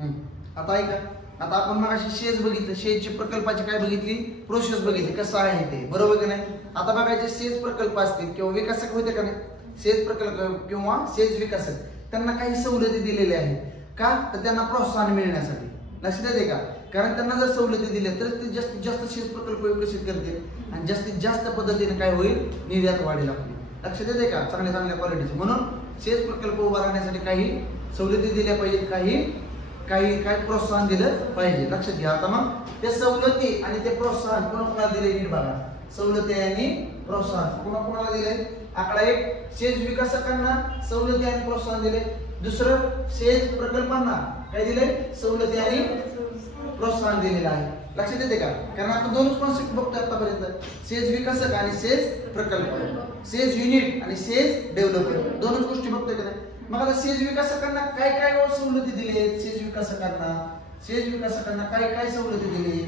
आता ऐका, आता आपण मगाशी शेज बघितलं, शेजची प्रकल्पाची काय बघितली, प्रोसेस बघितली कसं आहे ते, बरोबर की नाही. आता बघायचे शेज प्रकल्प असतील किंवा विकासक होते का नाही, शेज प्रकल्प किंवा शेज विकासक, त्यांना काही सवलती दिलेल्या आहेत का, तर त्यांना प्रोत्साहन मिळण्यासाठी. लक्षात येते का, कारण त्यांना जर सवलती दिल्या तर ते जास्तीत जास्त शेज प्रकल्प विकसित करतील आणि जास्तीत जास्त पद्धतीने काय होईल, निर्यात वाढेल आपली. लक्षात येते का, चांगल्या चांगल्या क्वालिटीचे. म्हणून शेज प्रकल्प उभा राहण्यासाठी काही सवलती दिल्या पाहिजेत, काही प्रोत्साहन दिलं पाहिजे. लक्षात घ्या. आता मग ते सवलती आणि ते प्रोत्साहन कोणाला दिले नीट बघा. सवलती आणि प्रोत्साहन कोणाला दिले. आकडा 1, शेज विकासकांना सवलती आणि प्रोत्साहन दिले. दुसरं, शेज प्रकल्पांना काय दिले, सवलती आणि प्रोत्साहन दिलेलं आहे. लक्षात येते का, कारण आपण दोनच कॉन्सेप्ट बघतोय आतापर्यंत, शेज विकासक आणि शेज प्रकल्प, शेज युनिट आणि शेज डेव्हलपर, दोनच गोष्टी बघतोय का नाही. मग आता शेज विकासकांना काय काय सवलती दिली, शेज विकासकांना काय सवलती दिली.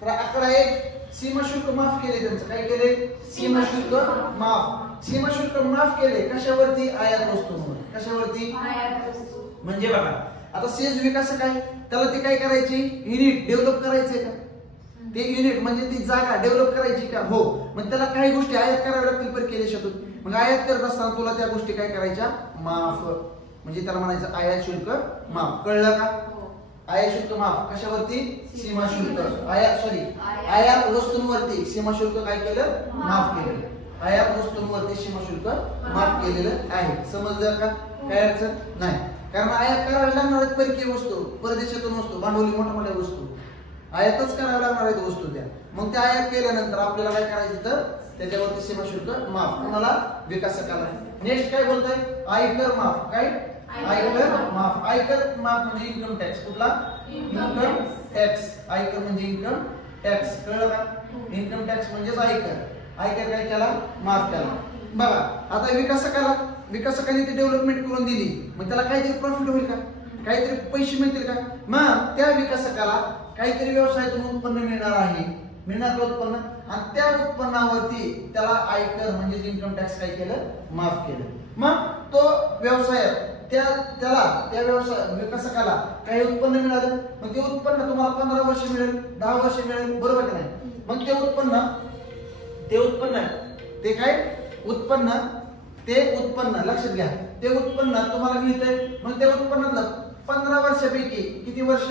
तर आकडा 1, सीमा शुल्क माफ केले. त्यांचं काय केले, सीमा शुल्क माफ केले. कशावरती, आयात वस्तूंवर. कशावरती, म्हणजे बघा आता शेज विकासक आहे, त्याला ते काय करायची, युनिट डेव्हलप करायचंय का, ते युनिट म्हणजे ती जागा डेव्हलप करायची का, हो. मग त्याला काही गोष्टी आयात कराव्या लागतील परदेशातून. मग आयात करत असताना तुला त्या गोष्टी काय करायच्या, माफ. म्हणजे त्याला म्हणायचं आयात शुल्क माफ. कळलं का, आयात शुल्क माफ. कशावरती, सीमा शुल्क, आयात वस्तूंवरती सीमा शुल्क काय केलं, माफ केलं. आयात वस्तूंवरती सीमा शुल्क माफ केलेलं आहे. समजलं का, काय अडचण नाही. कारण आयात करावी लागणार आहेत परकीय वस्तू, परदेशातून वस्तू, भांडवली मोठ्या वस्तू आयातच कराव्या लागणार आहेत वस्तू त्या. मग त्या आयात केल्यानंतर आपल्याला काय करायचं, तर त्याच्यावरती सीमा शुल्क माफ. कोणाला, विकासकाला. नेक्स्ट काय बोलताय, आयकर माफ. काय, आयकर माफ. आयकर माफ म्हणजे इन्कम टॅक्स. कुठला, इन्कम टॅक्स. आयकर म्हणजे इन्कम टॅक्स. कळलं का, इन्कम टॅक्स म्हणजेच आयकर. आयकर काय केला, माफ केला. बघा आता विकासकाने ती डेव्हलपमेंट करून दिली, मग त्याला काहीतरी प्रॉफिट होईल का, काहीतरी पैसे मिळतील का. मग त्या विकासकाला काहीतरी व्यवसायातून उत्पन्न मिळणार आहे, मिळणार उत्पन्न, आणि त्या उत्पन्नावरती त्याला आयकर म्हणजे इन्कम टॅक्स काय केलं, माफ केलं. मग तो व्यवसाय त्या व्यवसाय विकासकाला काही उत्पन्न मिळालं, मग ते उत्पन्न तुम्हाला 15 वर्ष मिळेल, 10 वर्ष मिळेल, बरोबर की नाही. मग ते उत्पन्न लक्षात घ्या, ते उत्पन्न तुम्हाला मिळतंय. मग त्या उत्पन्नातलं 15 वर्षापैकी किती वर्ष,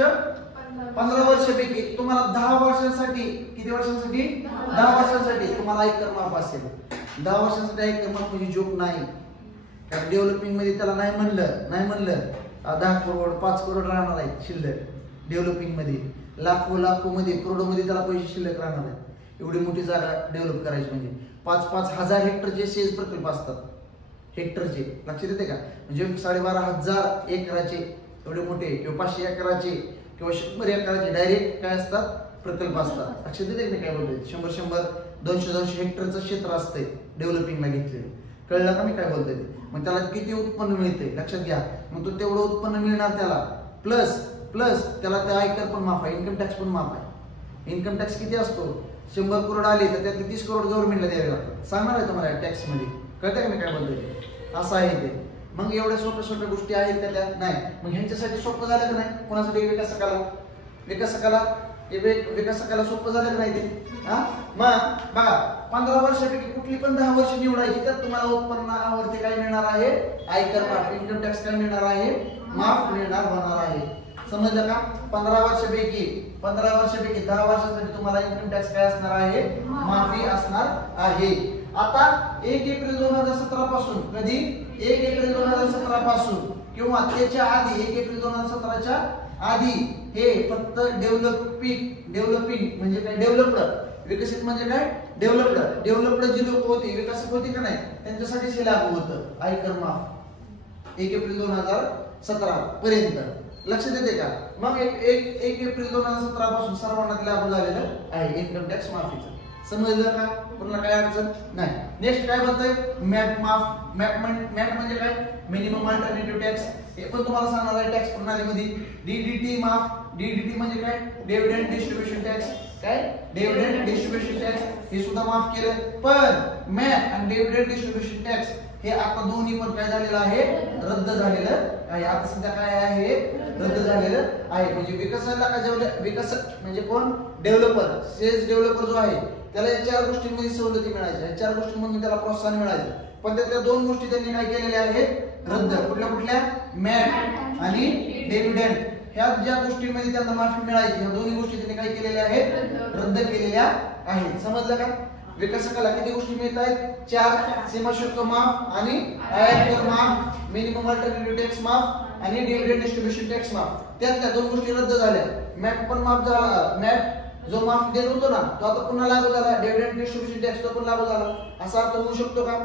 15 वर्षापैकी तुम्हाला 10 वर्षांसाठी, किती वर्षांसाठी, 10 वर्षांसाठी तुम्हाला आयकर माफ असेल. 10 वर्षांसाठी आयकर माफ म्हणजे जोक नाही. कारण डेव्हलपिंग मध्ये त्याला नाही म्हणलं 10 करोड 5 करोड राहणार आहेत शिल्लक. डेव्हलपिंग मध्ये लाखो मध्ये करोडो मध्ये त्याला पैसे शिल्लक राहणार आहेत. एवढी मोठी जागा डेव्हलप करायची म्हणजे 5-5 हजार हेक्टरचे शेज प्रकल्प असतात. हेक्टरचे, लक्षात येते का, म्हणजे 12,500 एकराचे एवढे मोठे, किंवा 500 एकराचे किंवा 100 एकराचे डायरेक्ट काय असतात, प्रकल्प असतात. लक्षात येते काय बोलतोय, 100 200 हेक्टरचं क्षेत्र असतंय डेव्हलपिंगला घेतलेलं. कळलं का मी काय बोलतोय ते. मग त्याला किती उत्पन्न मिळते लक्षात घ्या. मग तो तेवढं उत्पन्न मिळणार त्याला, प्लस त्याला त्या आयकर पण माफ आहे, इन्कम टॅक्स पण माफ आहे. इन्कम टॅक्स किती असतो, 100 करोड आले तर त्यातले 30 करोड गव्हर्नमेंटला द्यावे लागतात. सांगणार आहे तुम्हाला टॅक्स मध्ये, कळतंय का मी काय बोलतोय, असं आहे ते. मग एवढ्या सोप्या गोष्टी आहेत का त्या, नाही. मग ह्यांच्यासाठी सोपं झालं का नाही, कोणासाठी, विकासकाला सोपं झालं का नाही ते. मग बघा 15 वर्षापैकी कुठली पण 10 वर्ष निवडायची, तर तुम्हाला उत्पन्नावरती काय मिळणार आहे, आयकर माफ, इन्कम टॅक्स काय मिळणार आहे, माफ मिळणार होणार आहे. समजलं का. 15 वर्षापैकी 10 वर्षांसाठी तुम्हाला इन्कम टॅक्स काय असणार आहे, माफी असणार आहे. आता 1 एप्रिल 2017 पासून, कधी 1 एप्रिल 2017 पासून किंवा त्याच्या आधी 1 एप्रिल 2017च्या आधी हे फक्त डेव्हलपिंग म्हणजे काय, डेव्हलप्ड, विकसित म्हणजे काय, डेव्हलप्ड जी लोक होती, विकसित होती का नाही, त्यांच्यासाठी हे लागू होतं आयकर माफ 1 एप्रिल 2017 पर्यंत. लक्षात येते का. मग 1 एप्रिल 2017 पासून सर्वांना लागू झालेलं आहे इन्कम टॅक्स माफीचं. समजलं का, कोणाला काय अडचण नाही. नेक्स्ट काय बोलतोय, मॅट माफ. मॅट म्हणजे काय, मिनिमम अल्टरनेटिव्ह टॅक्स. हे पण तुम्हाला सांगणार आहे टॅक्स प्रणालीमध्ये. डीडीटी माफ. डीडीटी म्हणजे काय, डिव्हिडंड डिस्ट्रीब्युशन टॅक्स. काय, डिव्हिडंड डिस्ट्रीब्युशन टॅक्स हे सुद्धा माफ केलं. पण मॅट आणि डिव्हिडंड डिस्ट्रीब्युशन टॅक्स हे आता दोन्ही पण काय झालेलं आहे, रद्द झालेलं आहे. आता सध्या काय आहे, रद्द झालेलं झालेलं आहे. म्हणजे विकसनाला का विकास म्हणजे कोण डेव्हलपर, सेल्स डेव्हलपर जो आहे त्याला या 4 गोष्टींमध्ये सवलती मिळायच्या, या 4 गोष्टींमधून त्याला प्रोत्साहन मिळायचं. पण त्यातल्या 2 गोष्टी त्यांनी काय केलेल्या आहेत रद्द. कुठल्या मॅट आणि डिव्हिडंड ह्या ज्या गोष्टींमध्ये त्यांना माफी मिळायची ह्या दोन्ही गोष्टी त्यांनी काय केलेल्या आहेत रद्द केलेल्या आहेत. समजलं का? विकासकाला किती गोष्टी मिळत आहेत? 4. सीमा शुल्क माफ आणि आयात कर माफ, मिनिमम अल्टरनेटिव्ह टॅक्स माफ आणि डिव्हिडंड डिस्ट्रीब्युशन टॅक्स माफ. त्यातल्या 2 गोष्टी रद्द झाल्या. मॅप पण माफ झाला, मॅप जो माफ देत होतो ना तो आता पुन्हा लागू झाला, डिव्हिडंड डिस्ट्रीब्युशन टॅक्स तो पण लागू झाला. असा अर्थ होऊ शकतो का?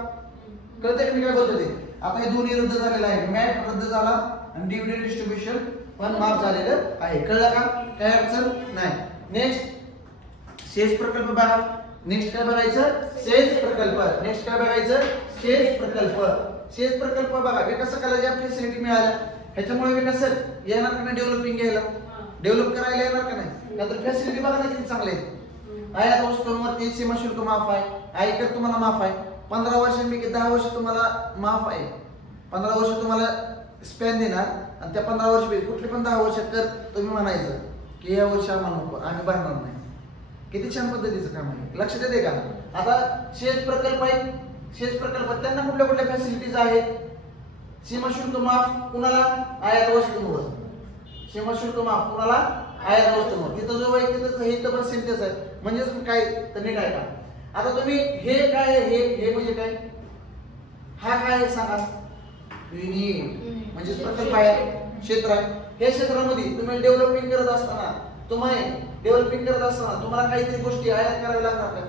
कळतंय मी काय बोलतो ते? आता हे दोन्ही रद्द झालेलं आहे, मॅप रद्द झाला आणि डिव्हिडंड डिस्ट्रीब्युशन पण माफ झालेलं आहे. कळलं का? काय अडचण नाही. नेक्स्ट सेज प्रकल्प बघा. नेक्स्ट काय बघायचं? सेज प्रकल्प. नेक्स्ट काय बघायचं? सेज प्रकल्प. सेज प्रकल्प बघा. विकासकाला ज्या फॅसिलिटी मिळाल्या ह्याच्यामुळे विकासक येणार का नाही डेव्हलपिंग घ्यायला, डेव्हलप करायला येणार का नाही? नंतर फॅसिलिटी बघा ना किती चांगले आहेत. आयात वस्तूंवरती सीमा शुल्क माफ आहे, आयकर तुम्हाला माफ आहे, 15 वर्षांपैकी 10 वर्ष तुम्हाला माफ आहे. 15 वर्ष तुम्हाला स्पॅन देणार आणि त्या 15 वर्षापैकी कुठले पण 10 वर्ष कर तुम्ही म्हणायचं की या वर्षी आम्हाला नको, आम्ही भरणार नाही. किती छान पद्धतीचं काम आहे. लक्षात येते का? आता शेत प्रकल्प आहे, शेत प्रकल्पात त्यांना कुठल्या कुठल्या फॅसिलिटीज आहेत? सीमा शुल्क माफ कुणाला? आयात वस्तूंवर. सीमा शुल्क माफ कुणाला? आयात वस्तूंवर. तिथं जो आहे तिथं हे तर सेंटेन्स आहे म्हणजेच काय तर नीट आहे का? आता तुम्ही हे काय हे म्हणजे काय? हा काय सांगा? युनिट म्हणजे प्रकल्प आहे, क्षेत्र आहे. हे क्षेत्रामध्ये तुम्ही डेव्हलपिंग करत असताना तुम्हाला काहीतरी गोष्टी आयात कराव्या लागणार का?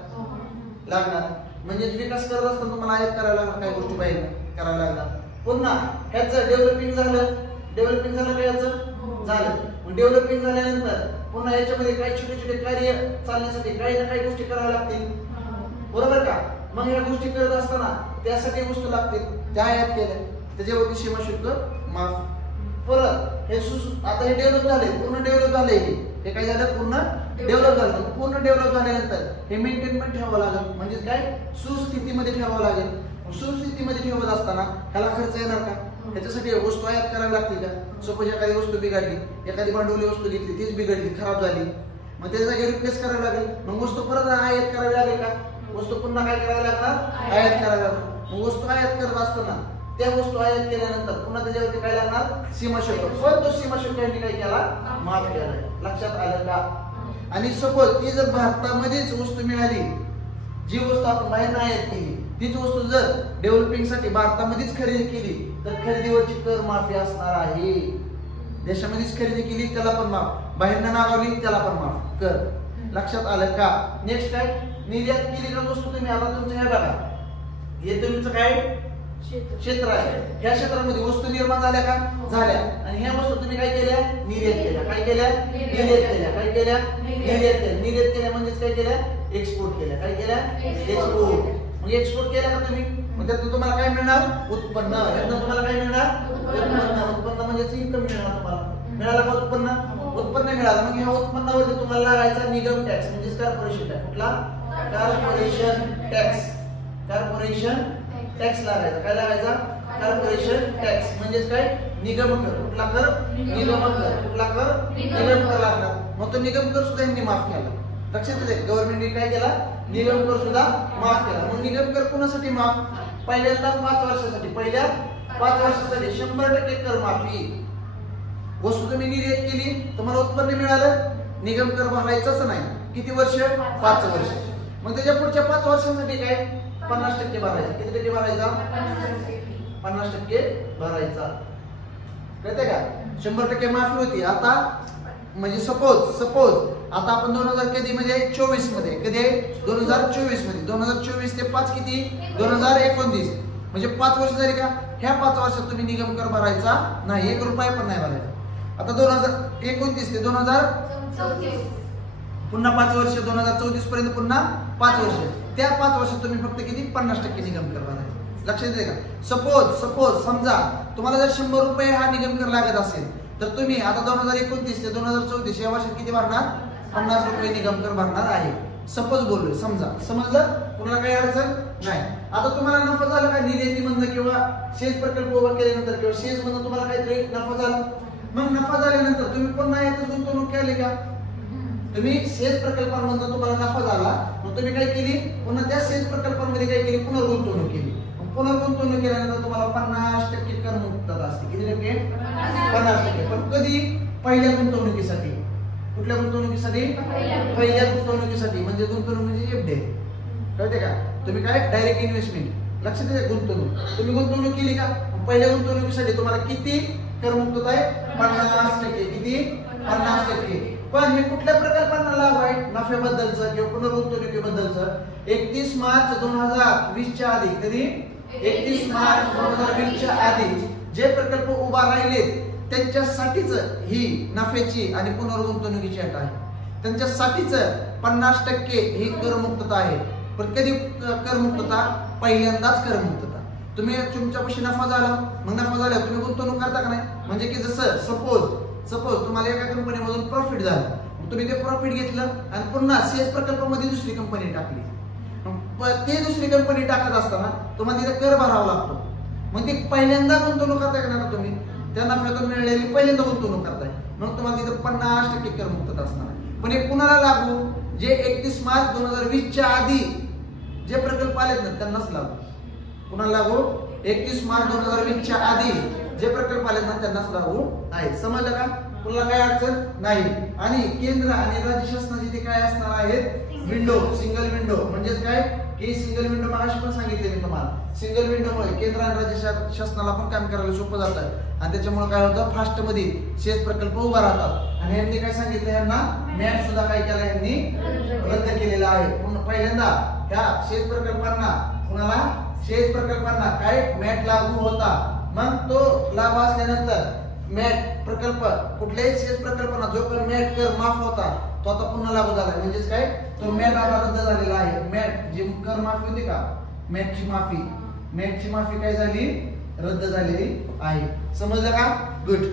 लागणार. म्हणजे विकास करत असताना तुम्हाला आयात कराव्या लागणार, काही गोष्टी बाहेर कराव्या लागणार. पुन्हा ह्याचं डेव्हलपिंग झालं का? याचं झालं. मग डेव्हलपिंग झाल्यानंतर पुन्हा याच्यामध्ये काही छोटे छोटे कार्य चालण्यासाठी काही ना काही गोष्टी कराव्या लागतील, बरोबर का? मग ह्या गोष्टी करत असताना त्यासाठी वस्तू लागतील, त्या आयात केल्या, त्याच्यावरती सीमा शुल्क माफ. परत हे आता हे डेव्हलप झाले, पूर्ण डेव्हलप झाले. हे काय झालं? पूर्ण डेव्हलप झालं. पूर्ण डेव्हलप झाल्यानंतर हे मेंटेन पण ठेवावं लागेल, म्हणजे काय सुस्थितीमध्ये ठेवावं लागेल. सुस्थितीमध्ये ठेवत असताना ह्याला खर्च येणार का? ह्याच्यासाठी वस्तू आयात करावी लागतील का? सपोज एखादी वस्तू बिघडली, एखादी भांडवली वस्तू घेतली, तीच बिघडली, खराब झाली, मग त्याच्या जागी रिप्लेस करावी लागेल. मग वस्तू परत आयात करावी लागेल का? वस्तू पुन्हा काय करावी लागणार? आयात करावी लागणार. मग वस्तू आयात करत असताना त्या वस्तू आयात केल्यानंतर पुन्हा त्याच्यावरती काय लागणार? सीमा शुल्क. पण तो सीमा शुल्क यांनी काय केला? माफ केला. लक्षात आलं का? आणि सपोज ती जर भारतामध्येच वस्तू मिळाली, जी वस्तू आपण बाहेर आयात केली तीच वस्तू जर डेव्हलपिंग साठी भारतामध्येच खरेदी केली तर खरेदीवरची कर माफी असणार आहे. देशामध्येच खरेदी केली त्याला पण माफ, बाहेर नागावली त्याला पण माफ कर. लक्षात आलं का? नेक्स्ट काय? निर्यात केली का वस्तू तुम्ही, आता तुमचं हे बघा, हे तुमचं काय क्षेत्र आहे, ह्या क्षेत्रामध्ये वस्तू निर्माण झाल्या का? झाल्या. आणि ह्या वस्तू तुम्ही काय केल्या? निर्यात केल्या. काय केल्या? निर्यात केल्या. काय केल्या? निर्यात केल्या. निर्यात केल्या म्हणजेच काय केल्या? एक्सपोर्ट केल्या. काय केल्या? एक्सपोर्ट. मग एक्सपोर्ट केला का तुम्ही, मग त्यातून तुम्हाला काय मिळणार? उत्पन्न. यातून तुम्हाला काय मिळणार? उत्पन्न. उत्पन्न म्हणजेच इन्कम मिळणार तुम्हाला. मिळाला का उत्पन्न? उत्पन्न मिळालं. मग ह्या उत्पन्नावरती तुम्हाला लागायचा निगम टॅक्स म्हणजेच कॉर्पोरेशन टॅक्स. कुठला? Corporation tax. कॉर्पोरेशन टॅक्स लागायचा. काय लागायचा? कॉर्पोरेशन टॅक्स म्हणजेच काय? निगम कर. कुठला कर? निगम कर. कुठला कर? निगम कर लागणार. मग तो निगम कर सुद्धा यांनी माफ केला. लक्षात येते? गव्हर्नमेंटने काय केला? निगम कर सुद्धा माफ केला. मग निगम कर कोणासाठी माफ? पहिल्यांदा 5 वर्षासाठी. पहिल्या 5 वर्षासाठी 100% कर माफी. वस्तू तुम्ही निर्यात केली, तुम्हाला उत्पन्न मिळालं, निगम कर भरायचाच नाही. किती वर्ष? 5 वर्ष. मग त्याच्या पुढच्या 5 वर्षांसाठी काय? 50% भरायचा. किती टक्के भरायचा? 50% भरायचा. कळते का? 100% माफी होती. आता म्हणजे सपोज आता आपण 2000 कधी मध्ये 24 मध्ये, कधी 2024 मध्ये, 2024 ते 5 किती? 2029. म्हणजे 5 वर्ष झाली का? ह्या 5 वर्षात तुम्ही निगम कर भरायचा नाही, 1 रुपया पण नाही भरायचा. आता 2029 ते 2034 पुन्हा 5 वर्ष, 2034 पर्यंत पुन्हा 5 वर्ष. त्या 5 वर्षात तुम्ही फक्त किती? 50% निगम कर भरायचा. लक्षात येते का? सपोज समजा तुम्हाला जर 100 रुपये हा निगम कर लागत असेल तर तुम्ही आता 2029 ते 2034 या वर्षात किती भरणार? 50 रुपये निगम कर भरणार आहे. सपोज बोललोय, समजा. समजलं? तुम्हाला काही अडचण नाही. आता तुम्हाला नफा झाला का निर्यातीमधनं किंवा शेज प्रकल्प उभा केल्यानंतर किंवा शेज मधून तुम्हाला काहीतरी नफा झाला? मग नफा झाल्यानंतर तुम्ही पुन्हा यातच गुंतवणूक केली का? तुम्ही सेज प्रकल्पांमधून तुम्हाला नफा झाला, मग तुम्ही काय केली? पुन्हा त्या सेज प्रकल्पांमध्ये काय केली? पुनर्गुंतवणूक केली. पुनर्गुंतवणूक केल्यानंतर तुम्हाला 50% करमुक्तता असते. किती टक्के? 50%. पण कधी? पहिल्या गुंतवणुकीसाठी. कुठल्या गुंतवणुकीसाठी? पहिल्या गुंतवणुकीसाठी. म्हणजे गुंतवणूक म्हणजे एफडी. कळते का? तुम्ही काय? Direct investment. लक्षात द्या, गुंतवणूक तुम्ही गुंतवणूक केली का? पहिल्या गुंतवणुकीसाठी तुम्हाला किती करमुक्तता आहे? 50%. किती? 50%. पण हे कुठल्या प्रकल्पांना लाभ आहे? नफ्याबद्दलचं किंवा पुनर्गुंतवणुकीबद्दलचं. 31 मार्च 2020 च्या आधी. कधी? 31 मार्च 2020 च्या आधी जे प्रकल्प उभा राहिले त्यांच्यासाठीच ही नफ्याची आणि पुनर्गुंतवणुकीची अट आहे. त्यांच्यासाठीच 50% ही करमुक्तता आहे. पण कधी करमुक्तता? पहिल्यांदाच करमुक्तता. तुम्ही तुमच्यापाशी नफा झाला, मग नफा झाल्यावर तुम्ही गुंतवणूक करता का नाही? म्हणजे की जसं सपोज तुम्हाला एका कंपनीमधून प्रॉफिट झालं, तुम्ही ते प्रॉफिट घेतलं आणि पुन्हा सेज प्रकल्पामध्ये दुसरी कंपनी टाकली. ते दुसरी कंपनी टाकत असताना तुम्हाला तिथे कर भरावा लागतो. मग ती पहिल्यांदा गुंतवणूक करताय का नाही? तुम्ही त्या नफ्यातून मिळालेली पहिल्यांदा गुंतवणूक करताय, मग तुम्हाला तिथे 50% करमुक्तता असणार आहे. पण हे कुणाला लागू? जे 31 मार्च 2020 च्या आधी जे प्रकल्प आलेत ना त्यांनाच लागू. कुणाला लागू? 31 मार्च 2020 च्या आधी जे प्रकल्प आलेत ना त्यांनाच लागू आहे. समजलं का? कुणाला काय अडचण नाही. आणि केंद्र आणि राज्य शासनाची ते काय असणार आहेत? Window, single window. म्हणजेच काय की सिंगल विंडो मगाशी पण सांगितले मी तुम्हाला. सिंगल विंडोमुळे केंद्र आणि राज्य शासनाला पण काम करायला सोपं जातं आणि त्याच्यामुळे काय होतं? फास्ट मध्ये सेज प्रकल्प उभा राहतात. आणि यांनी काय सांगितलं? यांना मॅट सुद्धा काय केला? यांनी रद्द केलेला आहे. पहिल्यांदा त्या सेज प्रकल्पांना सेज प्रकल्पांना काय मॅट लागू होता. मग तो लाभ असल्यानंतर मॅट प्रकल्प कुठल्याही सेज प्रकल्पांना जो पण मॅट कर माफ होता तो आता पुन्हा लागू झाला. म्हणजेच काय? तो मॅट आता रद्द झालेला आहे. मॅट जी कर माफी होती का? मॅटची माफी काय झाली? रद्द झालेली आहे. समजलं का? गुड.